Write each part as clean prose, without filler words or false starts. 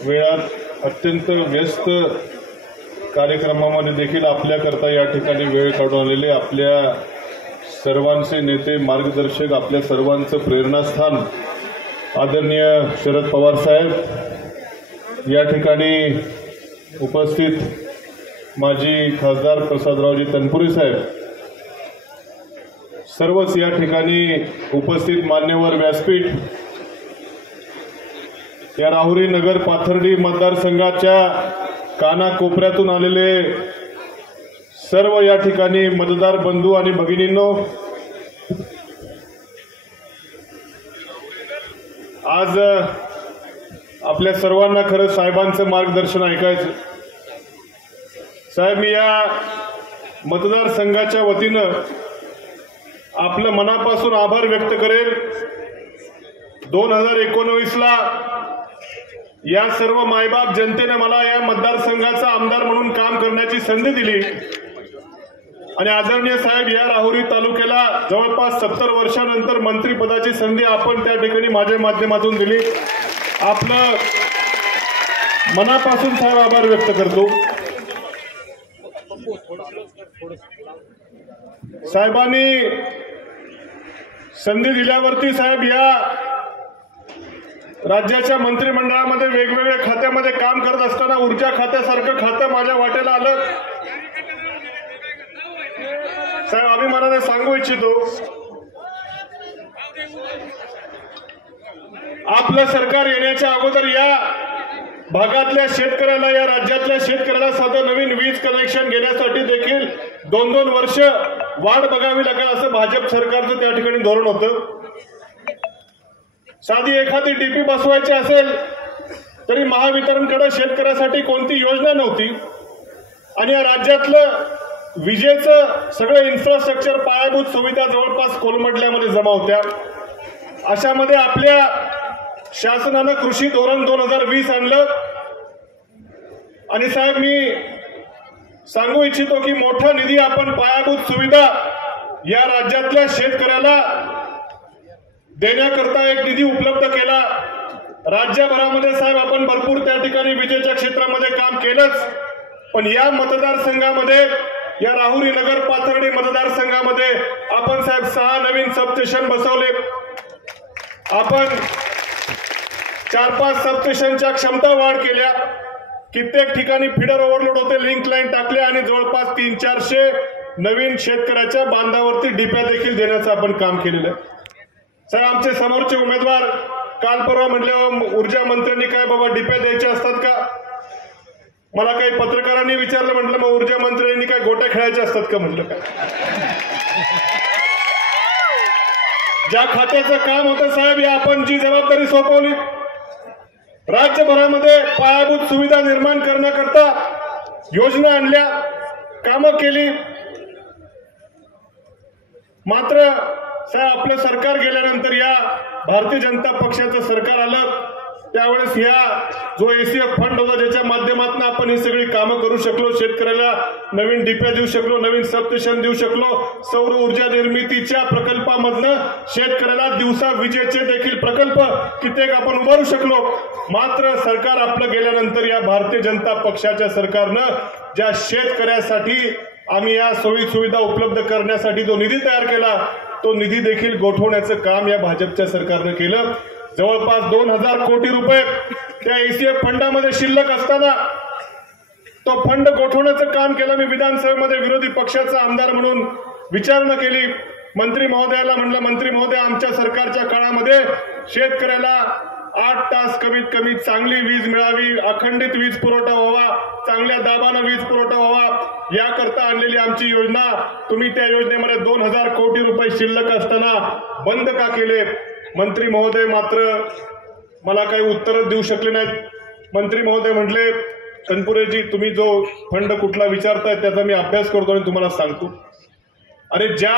वेळात अत्यंत व्यस्त कार्यक्रमामध्ये देखील आपल्याकरता या ठिकाणी वेळ काढून आलेले आपल्या सर्वांचे नेते मार्गदर्शक, आपल्या सर्वांचं प्रेरणास्थान आदरणीय शरद पवार साहेब, या ठिकाणी उपस्थित माजी खासदार प्रसादरावजी तनपुरे साहेब, सर्वच या ठिकाणी उपस्थित मान्यवर व्यासपीठ, या राहुरी नगर पाथर्डी मतदारसंघाच्या कानाकोपऱ्यातून आलेले सर्व या ठिकाणी मतदार बंधू आणि भगिनींनो, आज आपल्या सर्वांना खरं साहेबांचं मार्गदर्शन ऐकायचं. साहेब, मी या मतदारसंघाच्या वतीनं आपलं मनापासून आभार व्यक्त करेल. 2019ला या सर्व मायबाप जनतेने मला या मतदारसंघाचा आमदार म्हणून काम करण्याची संधी दिली आणि आदरणीय साहेब, या राहुरी तालुक्याला जवळपास 70 वर्षानंतर मंत्रिपदाची संधी आपण त्या ठिकाणी माझ्या माध्यमातून दिली. आपलं मनापासून साहेब आभार व्यक्त करतो. साहेबांनी संधी दिल्यावरती साहेब या राज्याच्या मंत्रिमंडळामध्ये वेगवेगळ्या खात्यामध्ये काम करत असताना ऊर्जा खात्यासारखं खातं माझ्या वाट्याला आलं. साहेब, अभिमानाने सांगू इच्छितो, आपलं सरकार येण्याच्या अगोदर या भागातल्या शेतकऱ्याला, या राज्यातल्या शेतकऱ्याला साधं नवीन वीज कनेक्शन घेण्यासाठी देखील 2-2 वर्ष वाट बघावी लागेल असं भाजप सरकारचं त्या ठिकाणी धोरण होतं. साधी एखादी डीपी बसवायची असेल तरी महावितरणकडे शेतकऱ्यासाठी कोणती योजना नव्हती आणि या राज्यातलं विजेचं सगळं इन्फ्रास्ट्रक्चर, पायाभूत सुविधा जवळपास कोलमडल्यामध्ये जमा होत्या. अशामध्ये आपल्या शासनानं कृषी धोरण 2020 आणलं आणि साहेब, मी सांगू इच्छितो की मोठा निधी आपण पायाभूत सुविधा या राज्यातल्या शेतकऱ्याला देण्याकरता एक निधी उपलब्ध केला. राज्यभरामध्ये साहेब आपण भरपूर त्या ठिकाणी विजेच्या क्षेत्रामध्ये काम केलंच, पण या मतदारसंघामध्ये, या राहुरी नगर पाथर्डी मतदारसंघामध्ये आपण साहेब 6 नवीन सबस्टेशन बसवले. आपण 4-5 सबस्टेशनच्या क्षमता वाढ केल्या. कित्येक ठिकाणी फीडर ओव्हरलोड होते, लिंक लाईन टाकल्या आणि जवळपास 300-400 नवीन शेतकऱ्याच्या बांधावरती डिप्या देखील देण्याचं आपण काम केलेलं आहे. साहेब, आमचे समोरचे उमेदवार काल परवा म्हटले ऊर्जा मंत्र्यांनी काय बाबा डिप्या द्यायच्या असतात का? मला काही पत्रकारांनी विचारलं, म्हटलं मग ऊर्जा मंत्र्यांनी काय गोट्या खेळायच्या असतात का? म्हटलं काय, ज्या खात्याचं काम होतं साहेब, या आपण जी जबाबदारी सोपवली, राज्यभरामध्ये पायाभूत सुविधा निर्माण करण्याकरता योजना आणल्या, कामं केली. मात्र साहेब, आपलं सरकार गेल्यानंतर या भारतीय जनता पक्षाचं सरकार आलं, त्यावेळेस या जो एसीएफ फंड होता ज्याच्या माध्यमातून आपण ही सगळी कामं करू शकलो, शेतकऱ्याला नवीन डिप्या देऊ शकलो, नवीन सबस्टेशन देऊ शकलो, सौर ऊर्जा निर्मितीच्या प्रकल्पामधनं शेतकऱ्याला दिवसा विजेचे देखील प्रकल्प कित्येक आपण उभारू शकलो. मात्र सरकार आपलं गेल्यानंतर या भारतीय जनता पक्षाच्या सरकारनं ज्या शेतकऱ्यासाठी आम्ही या सोयी सुविधा उपलब्ध करण्यासाठी जो निधी तयार केला, तो निधी देखील गोठवण्याचं काम या भाजपच्या सरकारनं केलं. जवळपास 2000 कोटी रुपये त्या एसीएफ फंडामध्ये शिल्लक असताना तो फंड गोठवण्याचं काम केलं. मी विधानसभेमध्ये विरोधी पक्षाचा आमदार म्हणून विचारणा केली. मंत्री महोदयाला म्हणलं, मंत्री महोदय, आमच्या सरकारच्या काळामध्ये शेतकऱ्याला 8 तास कमीत कमी चांगली वीज मिळावी, अखंडित वीज पुरवठा व्हावा, चांगल्या दाबानं वीज पुरवठा व्हावा, याकरता आणलेली आमची योजना तुम्ही त्या योजनेमध्ये 2000 कोटी रुपये शिल्लक असताना बंद का केले? मंत्री महोदय मात्र मला काही उत्तरच देऊ शकले नाहीत. मंत्री महोदय म्हटले, तनपुरेजी, तुम्ही जो फंड कुठला विचारताय त्याचा मी अभ्यास करतो आणि तुम्हाला सांगतो. अरे, ज्या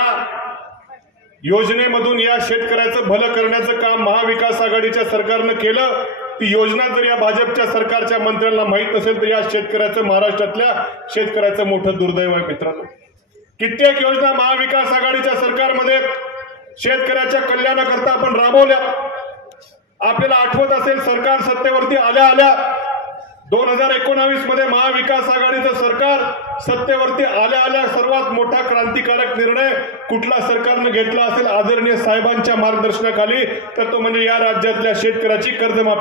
योजनेमधून या शेतकऱ्याचं भलं करण्याचं काम महाविकास आघाडीच्या सरकारनं केलं, ती योजना जर या भाजपच्या सरकारच्या मंत्र्यांना माहीत नसेल तर या शेतकऱ्याचं, महाराष्ट्रातल्या शेतकऱ्याचं मोठं दुर्दैव आहे मित्रांनो. कित्येक योजना महाविकास आघाडीच्या सरकारमध्ये शेतकऱ्याच्या कल्याणाकरता आपण राबवल्या. आपल्याला आठवत असेल, सरकार सत्तेवरती आल्या आल्या 2019 मध्ये महाविकास आघाडीचं सरकार सत्तेवरती आल्या आल्या सर्वात मोठा क्रांतिकारक निर्णय कुठला सरकारनं घेतला असेल आदरणीय साहेबांच्या मार्गदर्शनाखाली, तर तो म्हणजे या राज्यातल्या शेतकऱ्याची कर्जमाफी.